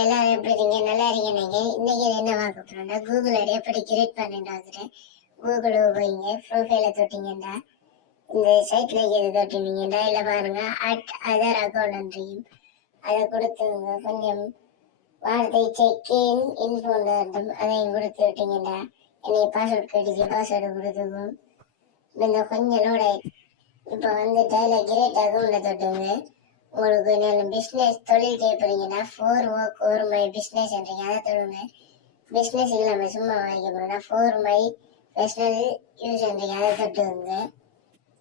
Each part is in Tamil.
எல்லாரும் எப்படி இருக்கீங்க? நல்லா இருக்கீங்க. நீங்க இன்னைக்கு என்ன பார்க்க போறோம்னா கூகுள் ஐடி எப்படி கிரியேட் பண்ணிட்டு கூகுள் போயிங்க ப்ரொஃபைல தொட்டீங்கன்னா இந்த சைட்ல எது தொட்டினீங்கன்னா இல்ல பாருங்க அதர் அக்கௌண்ட் அதை கொடுத்துங்க கொஞ்சம் வார்த்தை செக்கின் இன்ஃபோன் அதையும் கொடுத்து விட்டீங்கன்னா என்னைய பாஸ்வேர்ட் கேட்டுச்சு பாஸ்வேர்டு கொடுத்துக்கும் இந்த கொஞ்சம் லோட இப்போ வந்துட்டு அதில் கிரியேட் அக்கௌண்ட்டை தொட்டுங்க. உங்களுக்கு நான் பிஸ்னஸ் தொழில் செய்யப்படுறீங்கன்னா ஃபோர் ஒர்க் ஒரு மை பிஸ்னஸ்ன்றீங்க அதை தொடுங்க. பிஸ்னஸ் இல்லாமல் சும்மா வாங்கிக்க போகிறோம்னா ஃபோர் மை பர்சனல் யூஸ்ன்றீங்க அதை தொட்டுங்க.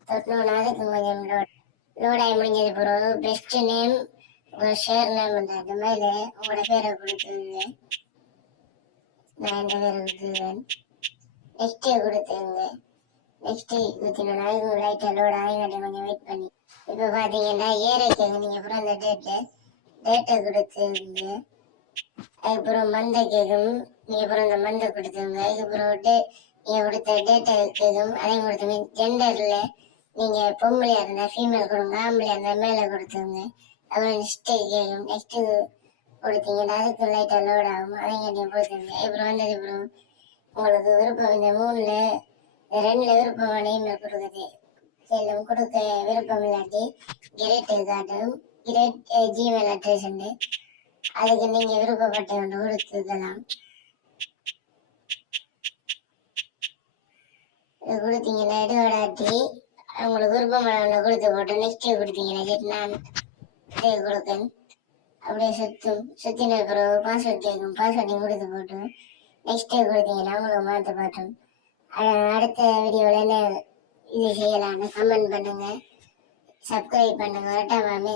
தொட்டோன்னா அதுக்கு கொஞ்சம் லோட் ஆகி முடிஞ்சது பிறகு பெஸ்ட் நேம் ஒரு ஷேர் நேம் அந்த மாதிரி உங்களோட பேரை கொடுத்துருங்க. நான் இந்த பேரை கொடுத்துருவேன். நெக்ஸ்ட்டு கொடுத்துருங்க. நெக்ஸ்ட் ஊற்றினோன்னா இது லைட்டாக லோட் ஆகிங்காட்டி கொஞ்சம் வெயிட் பண்ணி இப்போ பார்த்தீங்கன்னா ஏரைக்காங்க நீங்கள் அப்புறம் அந்த டேட்டை கொடுத்துருங்க. அதுக்கப்புறம் மந்தை கேட்கும் நீங்கள் அப்புறம் அந்த மந்தை கொடுத்துருங்க. அதுக்கப்புறம் நீங்கள் கொடுத்த டேட்டா கேட்கும் அதையும் கொடுத்துங்க. ஜெண்டரில் நீங்கள் பொம்பளையாக இருந்தால் ஃபீமேல் கொடுங்க, ஆம்பளையாக இருந்தால் மேலே கொடுத்துருங்க. அப்புறம் நெக்ஸ்ட்டு கேட்கும். நெக்ஸ்ட்டு கொடுத்தீங்கன்னா அதுக்கு லைட்டாக லோட் ஆகும் அதையும் கட்டியும் கொடுத்துருங்க. அப்புறம் வந்தது அப்புறம் உங்களுக்கு விருப்பம் இந்த மூணில் ரெண்டுல விருப்பமான இமெயில் கொடுக்குது. செல்லும் கொடுக்க விருப்பம் இல்லாட்டி கிரேட் காட்டும் கிரேட் ஜிமெயில் அட்ரஸ் உண்டு. அதுக்கு நீங்க விருப்பப்பட்ட ஒன்று கொடுத்துக்கலாம். கொடுத்தீங்கன்னா எடுவடாட்டி உங்களுக்கு விருப்பமான ஒன்று கொடுத்து போட்டு நெக்ஸ்ட் கொடுத்தீங்கன்னா நான் இதே கொடுக்கேன். அப்படியே சுத்தின பிறகு பாஸ்வேர்ட் கேட்கும். பாஸ்வேர்டையும் கொடுத்து போட்டு நெக்ஸ்ட் கொடுத்தீங்கன்னா உங்களுக்கு மாற்ற பாட்டும். அடுத்த வீடியோவில் என்ன இது செய்யலாம்னு கமெண்ட் பண்ணுங்க, சப்ஸ்கிரைப் பண்ணுங்க. வரட்டாமாமே.